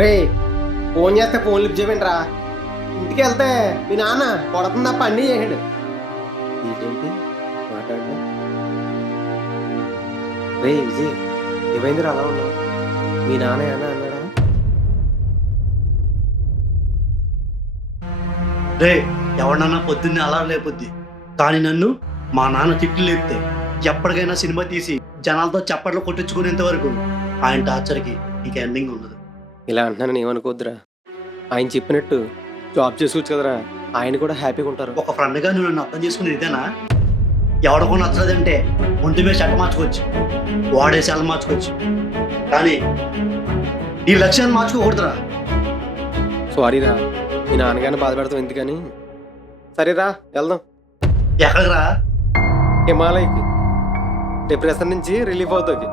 రే phone చేస్తే phone lift చేయమంటారా? ఇంటికి వెళ్తే మీ నాన్న కొడుతుంది తప్ప అన్నీ చేసాడు. ఏంటి మాట్లాడు. రే విజయ్, ఏమైంది అలా ఉన్నావు? మీ నాన్న ఏమన్నా అన్నాడా? రే ఎవడన్నా పొద్దున్నే అలా లేపుద్ది, కానీ నన్ను మా నాన్న తిట్లు లేపితే ఎప్పటికైనా సినిమా తీసి జనాలతో చప్పట్లు కొట్టించుకునేంత వరకు ఆయన టార్చర్కి ఇంక ఎండింగ్ ఉండదు. ఇలా అంటున్నాను ఏమనుకోద్దురా. ఆయన చెప్పినట్టు జాబ్ చేసుకోవచ్చు కదరా, ఆయన కూడా హ్యాపీగా ఉంటారు. ఒక ఫ్రెండ్గా నువ్వు నన్ను అర్థం చేసుకునేది ఇదేనా? ఎవడకో నచ్చలేదంటే ఒంటి మీద షర్ట్ మార్చుకోవచ్చు, వాడే సెల్ మార్చుకోవచ్చు, కానీ నీ లక్ష్యాన్ని మార్చుకోకూడదురా. సారీరా, మీ నాన్నగారిని బాధపెడతాం ఎందుకని. సరేరా వెళ్దాం. ఎక్కడికి రా? హిమాలయకి. డిప్రెషన్ నుంచి రిలీఫ్ అవుతుంది.